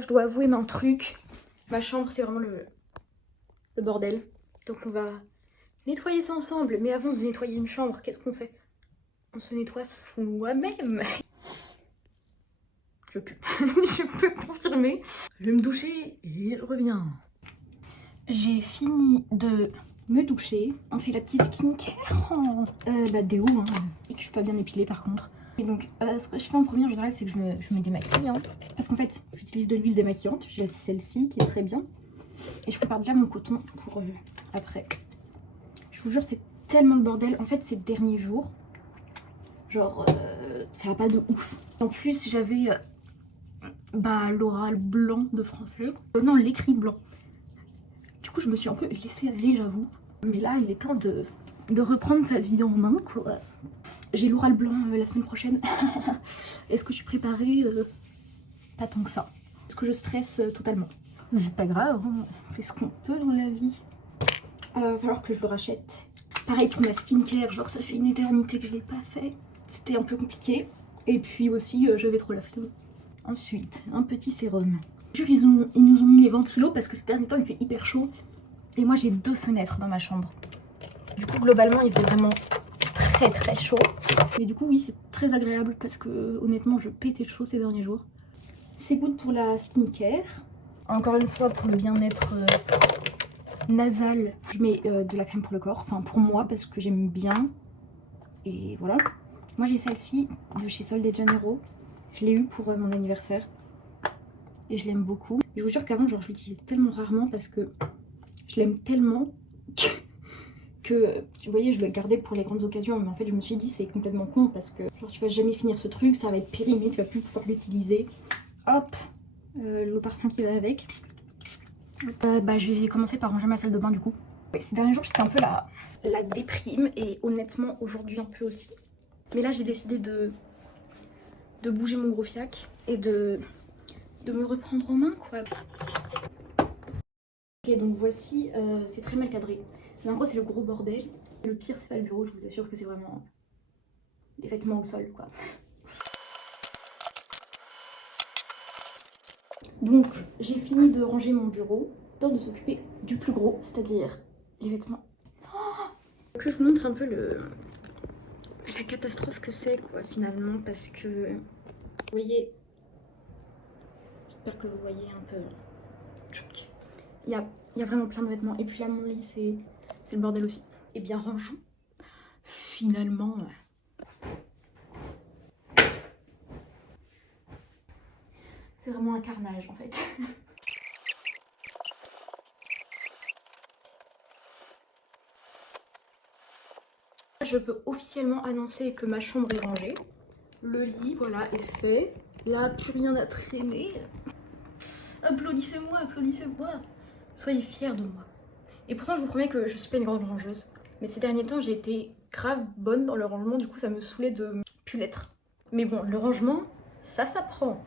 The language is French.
Je dois avouer un truc. Ma chambre, c'est vraiment le bordel. Donc on va nettoyer ça ensemble. Mais avant de nettoyer une chambre, qu'est-ce qu'on fait? On se nettoie soi-même. Je peux. Je peux confirmer. Je vais me doucher et je reviens. J'ai fini de me doucher. On fait la petite skincare en déo, hein, et que je suis pas bien épilée par contre. Et donc ce que je fais en premier en général, c'est que je me démaquille, hein, parce qu'en fait j'utilise de l'huile démaquillante. J'ai celle-ci qui est très bien. Et je prépare déjà mon coton pour après. Je vous jure, c'est tellement le bordel. En fait, ces derniers jours, genre ça va pas de ouf. En plus j'avais l'oral blanc de français. Non, l'écrit blanc. Du coup je me suis un peu laissée aller, j'avoue. Mais là il est temps de reprendre sa vie en main, quoi. J'ai l'oral blanc la semaine prochaine. Est-ce que je suis préparée? Pas tant que ça. Est-ce que je stresse totalement? C'est pas grave, hein. On fait ce qu'on peut dans la vie. Va falloir que je le rachète. Pareil pour ma skincare, genre ça fait une éternité que je l'ai pas fait. C'était un peu compliqué. Et puis aussi j'avais trop la flemme. Ensuite, un petit sérum. Ils nous ont mis les ventilos parce que ces derniers temps il fait hyper chaud. Et moi j'ai 2 fenêtres dans ma chambre. Du coup globalement il faisait vraiment très chaud. Mais du coup oui, c'est très agréable parce que honnêtement je pétais de chaud ces derniers jours. C'est good pour la skincare. Encore une fois pour le bien-être nasal, je mets de la crème pour le corps. Enfin pour moi parce que j'aime bien. Et voilà. Moi j'ai celle-ci de chez Sol de Janeiro. Je l'ai eue pour mon anniversaire. Et je l'aime beaucoup. Je vous jure qu'avant genre je l'utilisais tellement rarement parce que je l'aime tellement que vous voyez je le gardais pour les grandes occasions. Mais en fait je me suis dit c'est complètement con parce que genre tu vas jamais finir ce truc, ça va être périmé, tu vas plus pouvoir l'utiliser. Hop, le parfum qui va avec. Je vais commencer par ranger ma salle de bain du coup. Ouais, ces derniers jours c'était un peu la déprime et honnêtement aujourd'hui un peu aussi. Mais là j'ai décidé de bouger mon gros fiac et de me reprendre en main, quoi. Ok, donc voici, c'est très mal cadré. Mais en gros c'est le gros bordel. Le pire c'est pas le bureau, je vous assure que c'est vraiment les vêtements au sol, quoi. Donc j'ai fini de ranger mon bureau. Temps de s'occuper du plus gros, c'est-à-dire les vêtements. Oh, que je vous montre un peu la catastrophe que c'est, quoi, finalement, parce que vous voyez, j'espère que vous voyez un peu. Il y a vraiment plein de vêtements. Et puis là mon lit c'est le bordel aussi. Et bien rangeons finalement. C'est vraiment un carnage en fait. Je peux officiellement annoncer que ma chambre est rangée. Le lit, voilà, est fait. Là, plus rien à traîner. Applaudissez-moi, applaudissez-moi. Soyez fiers de moi. Et pourtant, je vous promets que je suis pas une grande rangeuse. Mais ces derniers temps, j'ai été grave bonne dans le rangement. Du coup, ça me saoulait de plus l'être. Mais bon, le rangement, ça s'apprend.